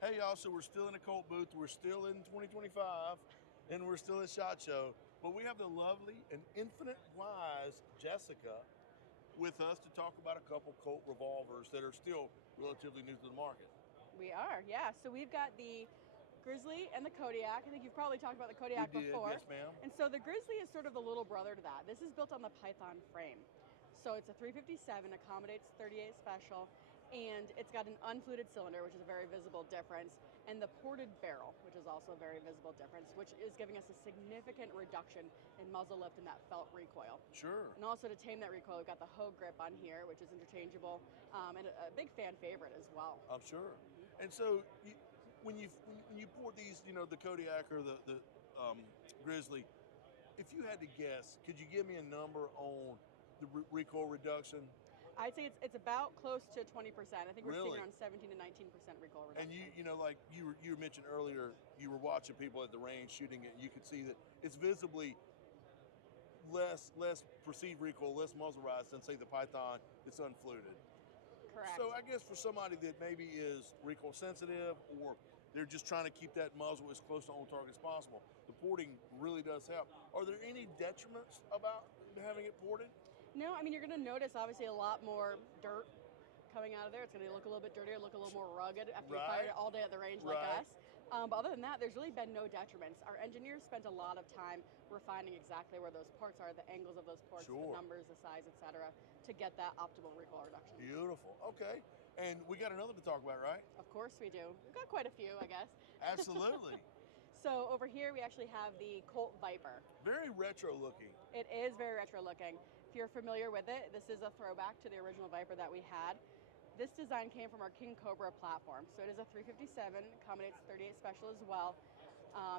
Hey y'all, so we're still in a Colt booth, we're still in 2025, and we're still at SHOT Show, but we have the lovely and infinite wise Jessica with us to talk about a couple Colt revolvers that are still relatively new to the market. We are, yeah. So we've got the Grizzly and the Kodiak. I think you've probably talked about the We Kodiak did, before. yes ma'am. And so the Grizzly is sort of the little brother to that. This is built on the Python frame. So it's a 357, accommodates 38 special, and it's got an unfluted cylinder, which is a very visible difference, and the ported barrel, which is also a very visible difference, which is giving us a significant reduction in muzzle lift and that felt recoil. Sure. And also to tame that recoil, we've got the Hoe grip on here, which is interchangeable, and a big fan favorite as well. I'm sure. And so when you port these, the Kodiak or the Grizzly, if you had to guess, could you give me a number on the recoil reduction? I'd say it's about close to 20%. I think we're seeing Really? around 17 to 19% recoil And reduction. like you mentioned earlier, you were watching people at the range shooting it. You could see that it's visibly less perceived recoil, less muzzle rise than say the Python that's unfluted. Correct. So I guess for somebody that maybe is recoil sensitive or they're just trying to keep that muzzle as close to on target as possible, the porting really does help. Are there any detriments about having it ported? No, I mean, you're going to notice obviously a lot more dirt coming out of there. It's going to look a little bit dirtier, look a little more rugged after you fired it all day at the range like Right. us. But other than that, there's really been no detriments. Our engineers spent a lot of time refining exactly where those ports are, the angles of those ports, the Sure. numbers, the size, etc., to get that optimal recoil reduction. Beautiful. Okay. And we got another to talk about, right? Of course we do. We've got quite a few, I guess. Absolutely. So over here we actually have the Colt Viper. Very retro looking. It is very retro looking. If you're familiar with it, this is a throwback to the original Viper that we had. This design came from our King Cobra platform. So it is a 357, accommodates 38 special as well.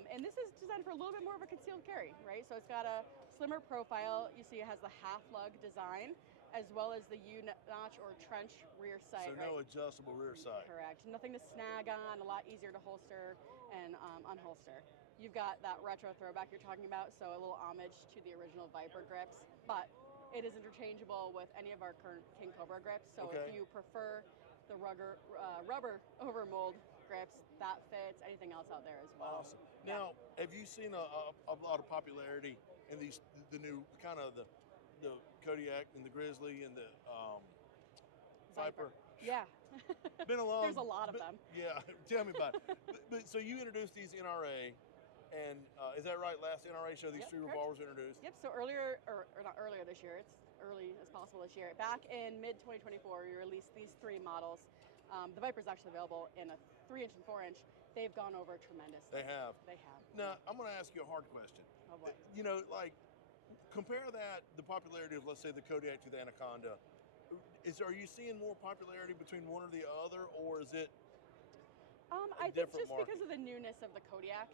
And this is designed for a little bit more of a concealed carry, right? So it's got a slimmer profile. You see it has the half lug design, as well as the U-notch or trench rear sight. So no adjustable rear sight. Correct. Nothing to snag on, a lot easier to holster and unholster. You've got that retro throwback you're talking about, so a little homage to the original Viper grips, but it is interchangeable with any of our current King Cobra grips. So Okay. if you prefer the rubber overmold grips, that fits anything else out there as well. Awesome. Now, have you seen a lot of popularity in the new kind of the Kodiak and the Grizzly and the Viper? Yeah. Been a long. There's a lot of them. Yeah, tell me about it. But so you introduced these NRA, and is that right? Last NRA show these Yep, three correct. revolvers introduced. Yep, so earlier, or not earlier this year, it's early as possible this year. Back in mid-2024, we released these three models. The Viper's actually available in a 3-inch and 4-inch. They've gone over tremendously. They have. They have. Now, I'm going to ask you a hard question. Oh boy. Like, compare the popularity of, let's say, the Kodiak to the Anaconda. Are you seeing more popularity between one or the other, or is it I think different just market? because of the newness of the Kodiak.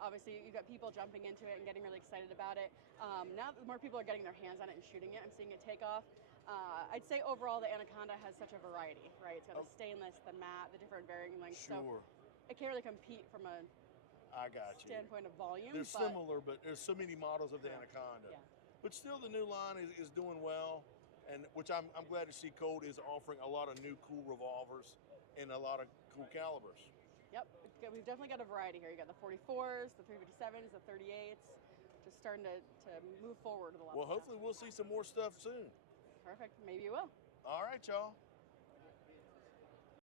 Obviously, you've got people jumping into it and getting really excited about it. Now that more people are getting their hands on it and shooting it, I'm seeing it take off. I'd say overall the Anaconda has such a variety, right? It's got the stainless, the matte, the different varying lengths. Sure. So it can't really compete from a I got you. standpoint of volume. They're but similar, but there's so many models of the Correct. Anaconda. Yeah. But still, the new line is doing well, and which I'm glad to see. Colt is offering a lot of new cool revolvers and a lot of cool calibers. Yep, we've definitely got a variety here. You got the 44s, the 357s, the 38s, just starting to move forward with a lot Well, of stuff. hopefully we'll see some more stuff soon. Perfect, maybe you will. All right, y'all.